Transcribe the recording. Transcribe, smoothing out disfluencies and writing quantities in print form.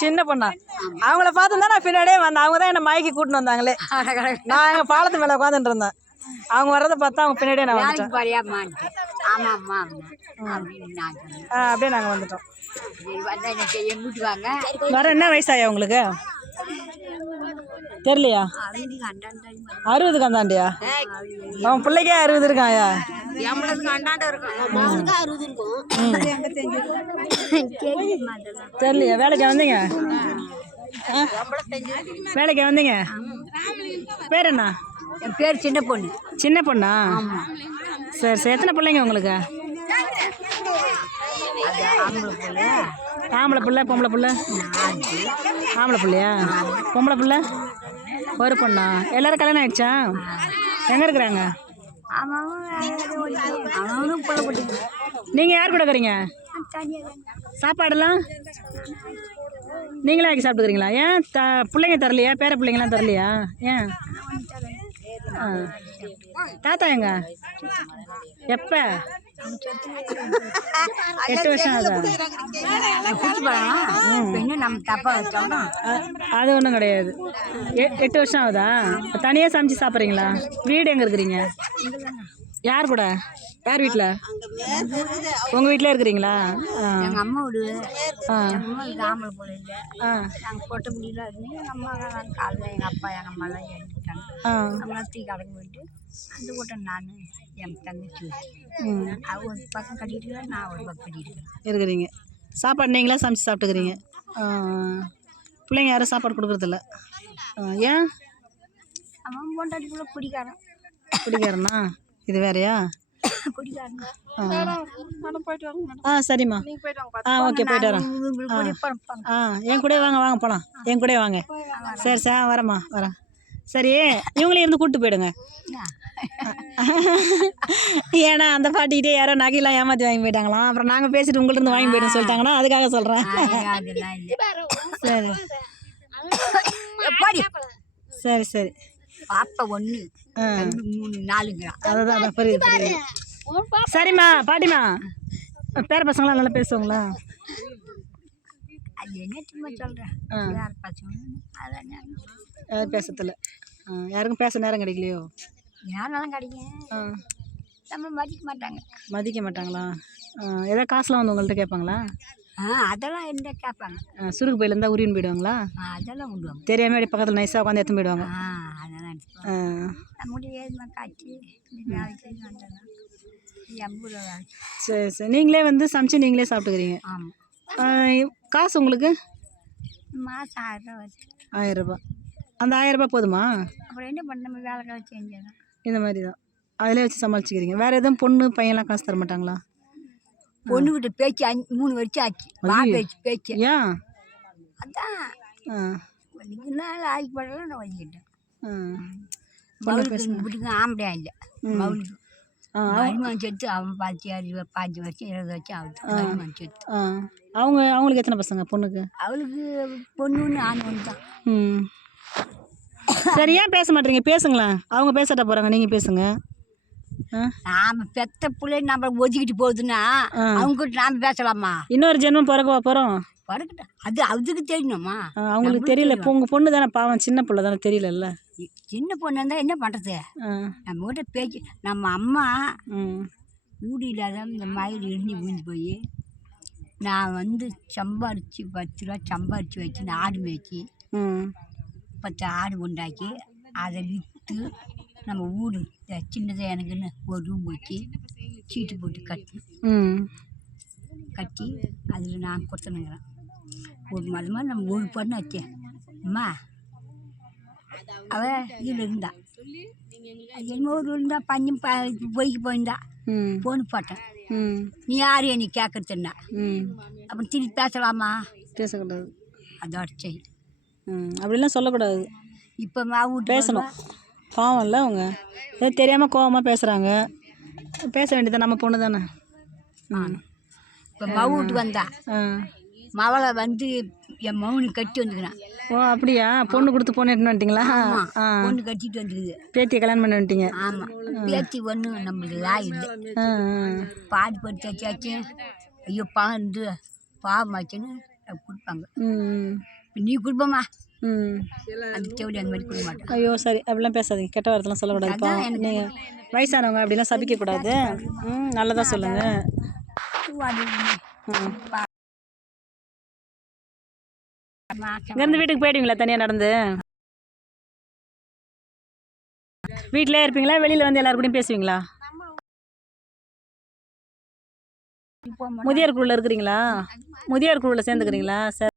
சின்ன பொண்ணா? அவங்கள பார்த்து தான் நான் பின்னாடியே வந்தேன். அவங்க தான் என்னை மயக்கி கூட்டின்னு வந்தாங்களே. நான் எங்கள் பாலத்து மேலே உட்காந்துட்டு இருந்தேன். அவங்க வர்றதை பார்த்தா அவங்க பின்னாடியே நான் வந்துட்டேன். அப்படியே நாங்கள் வந்துட்டோம். வர என்ன வயசாயா உங்களுக்கு? தெரியலையா? 60 கந்தாண்டியா? அவன் பிள்ளைக்கே 60 இருக்காயா? தெரியலையா? வேலைக்கு வந்தீங்க? வேலைக்கு வந்தீங்க? பேர் என்ன? என் பேர் சின்ன பொண்ணு. சின்ன பொண்ணா? சரி சரி. எத்தனை பிள்ளைங்க உங்களுக்கு? ஆம்பளை பிள்ளை பொம்பளை பிள்ளை? ஆம்பளை பிள்ளையா? பொம்பளை பிள்ளை ஒரு பொண்ணா? எல்லாரும் கல்யாணம் ஆயிடுச்சா? எங்கே இருக்கிறாங்க? நீங்கள் யார் கூட இருக்கிறீங்க? சாப்பாடெல்லாம் நீங்களே ஆக்கி சாப்பிட்டுக்கிறீங்களா? ஏன் பிள்ளைங்க தரலையா? பேர பிள்ளைங்களாம் தரலையா? ஏன்? தாத்தா எங்க? எப்போ? 8 வருஷம் ஆகுதா? அது ஒன்றும் கிடையாது. 8 வருஷம் ஆகுதா? தனியாக சமைச்சு சாப்பிட்றீங்களா? வீடு எங்கே இருக்கிறீங்க? யார் கூட? யார் வீட்டில்? உங்கள் வீட்டில் இருக்கிறீங்களா? எங்கள் அம்மா வீடு. ஆம்பளை போல இல்லை. நாங்கள் போட்ட முடியல. எங்கள் அம்மா காலையில் எங்கள் அப்பா எங்கள் அம்மாலாம் எழுதிட்டாங்க. நம்மளாம் தூக்கி கடைக்கு போயிட்டு அந்த கூட்டம் நான் என் தங்கச்சி அவ ஒரு பக்கம் கட்டிட்டு நான் ஒரு பக்கம் கட்டிட்டு இருக்கிறீங்க. சாப்பாடு நீங்களா சமைச்சு சாப்பிட்டுக்கிறீங்க? பிள்ளைங்க யாரும் சாப்பாடு கொடுக்குறதில்ல. ஏன்? அவன் பொண்டாட்டிக்குள்ள பிடிக்காரன். பிடிக்காரனா? இது வேறையா? சரிம்மா. ஓகே, போயிட்டு வரேன். என் கூட வாங்க, வாங்க போகலாம். என் கூட வாங்க. சரி சார், வரேம்மா வரேன். சரி, இவங்களையும் இருந்து கூப்பிட்டு போயிடுங்க. ஏன்னா அந்த பாட்டிக்கிட்டே யாரோ நகையெல்லாம் ஏமாற்றி வாங்கி போயிட்டாங்களாம். அப்புறம் நாங்கள் பேசிட்டு உங்கள்ட்ட இருந்து வாங்கி போயிட்டோன்னு சொல்லிட்டாங்கன்னா அதுக்காக சொல்கிறேன். சரி சரி சரி. பாப்பா 1 3 4 அதுதான் புரியுது புரியுது. சரிம்மா. பாட்டிம்மா, பேர பசங்களாம் நல்லா பேசுவாங்களா? அது என்ன சும்மா சொல்கிறேன். யாரும் பேசத்தில்ல. யாருக்கும் பேச நேரம் கிடைக்கலையோ? யாருனாலும் கிடைக்கும். நம்ம மதிக்க மாட்டாங்க. மதிக்க மாட்டாங்களா? ஏதாவது காசுலாம் வந்து உங்கள்கிட்ட கேட்பாங்களா? அதெல்லாம் என்ன கேட்பாங்க. சுருக்கு பையில இருந்தால் உரின்னு போயிடுவாங்களா? அதெல்லாம் விடுவாங்க. தெரியாமல் அப்படி பக்கத்தில் நைஸாக உட்காந்து எடுத்து போயிடுவாங்க. அதெல்லாம் முடியாது. காய்ச்சி வேலை செய்ய வந்ததான் 80 ரூபா. சரி சரி. நீங்களே வந்து சமைச்சு நீங்களே சாப்பிட்டுக்கிறீங்க? ஆமாம். காசு உங்களுக்கு மாதம் 1000 ரூபா வருது. 1000 ரூபா. அந்த 1000 ரூபா போதுமா? அப்புறம் என்ன பண்ண, நம்ம வேலை கால செஞ்சதான். இந்த மாதிரி தான் அதிலே வச்சு சமாளிச்சுக்கிறீங்க. வேறு எதுவும் பொண்ணு பையன்லாம் காசு தர மாட்டாங்களா? பொண்ணு கிட்ட பேச்சு 3 வருஷம் ஆச்சு. பேச்சு ஏன்? அதான் நாள் ஆகி படலாம் நான் வச்சுக்கிட்டேன். பிடிக்கும் ஆம்படையா இல்லை. மவுளுக்கு மருமகன் செத்து அவன் 5 வருஷம் 20 வருஷம் ஆகுது. மருமகன் செத்து. அவங்களுக்கு எத்தனை பசங்க? பொண்ணுக்கு? அவளுக்கு பொண்ணு 1 ஆண் 1 தான். சரி, ஏன் பேச மாட்டேறீங்க? பேசுங்களேன். அவங்க பேசட்ட போகிறாங்க, நீங்கள் பேசுங்க. நாம் பெத்த பிள்ளை நம்ம ஒதுக்கிட்டு போகுதுன்னா அவங்ககிட்ட நாம் பேசலாமா? இன்னொரு ஜென்மம் பிறக்கவா போகிறோம்? பிறக்கட்டும். அது அதுக்கு தெரியணுமா? அவங்களுக்கு தெரியல. உங்கள் பொண்ணு தானே பாவம், சின்ன பிள்ளை தானே, தெரியலல்ல. சின்ன பொண்ணு இருந்தால் என்ன பண்ணுறது? நம்ம கிட்ட பேச்சு. நம்ம அம்மா வீடு இல்லாத இந்த மயில் இடிஞ்சு விழுந்து போய் நான் வந்து சம்பாரித்து 10 ரூபா சம்பாரித்து வச்சு நான் ஆடு மேய்ச்சி 10 ஆடு உண்டாக்கி அதை விற்று நம்ம வீடு சின்னதாக எனக்குன்னு ஒரு ரூம் வச்சு சீட்டு போட்டு கட்டி அதில் நான் கொடுத்தனுங்கிறேன். ஒரு மாதிரி நம்ம ஒரு பொண்ணு வச்சே அம்மா. அவள் இதில் இருந்தா என்னமோ ஒரு இருந்தா பஞ்சம் பொய்க்கு போயிருந்தா பொண்ணு போட்டேன். நீ யார் நீ கேட்கறதுன்னா அப்புறம் திருப்பி பேசலாமா? பேசக்கூடாது. அதோட சரி. அப்படிலாம் சொல்லக்கூடாது. இப்போ மாவு பேசணும். பாவம் இல்லை அவங்க, ஏதோ தெரியாமல் கோவமாக பேசுகிறாங்க. பேச வேண்டியது நம்ம பொண்ணு தானே. இப்போ மவு வீட்டு வந்தா மவளை வந்து என் மவுனுக்கு கட்டி வந்துக்கிறான். ஓ அப்படியா? பொண்ணு கொடுத்து பொண்ணு எடுத்துன்னு வந்துட்டிங்களா? பொண்ணு கட்டிட்டு வந்துருக்குது. பேத்தியை கல்யாணம் பண்ணி வந்துட்டீங்க? ஆமாம். பேத்தி ஒன்றும் நம்மளுக்கு லா இல்லை. பாடு படுத்தாச்சு. ஐயோ பணம் இருந்து பாவமாச்சுன்னு கொடுப்பாங்க. ம் இப்ப நீ கொடுப்போம்மா ம் அந்த செவடி அந்த மாதிரி கொடுக்க மாட்டேன். ஐயோ சரி அப்படிலாம் பேசாதீங்க, கெட்ட வார்த்தைலாம் சொல்லக்கூடாதுப்பா. அதான் எனக்கு நீங்கள் வயசானவங்க அப்படிலாம் சபிக்கக்கூடாது. ம் நல்லதாக சொல்லுங்கள். ம் இங்கேருந்து வீட்டுக்கு போயிடுவீங்களா தனியாக நடந்து? வீட்டிலே இருப்பீங்களா, வெளியில் வந்து எல்லாரு கூடயும் பேசுவீங்களா? முதியோர் குழுவில் இருக்கிறீங்களா? முதியோர் குழுவில் சேர்ந்துக்கிறீங்களா? சரி.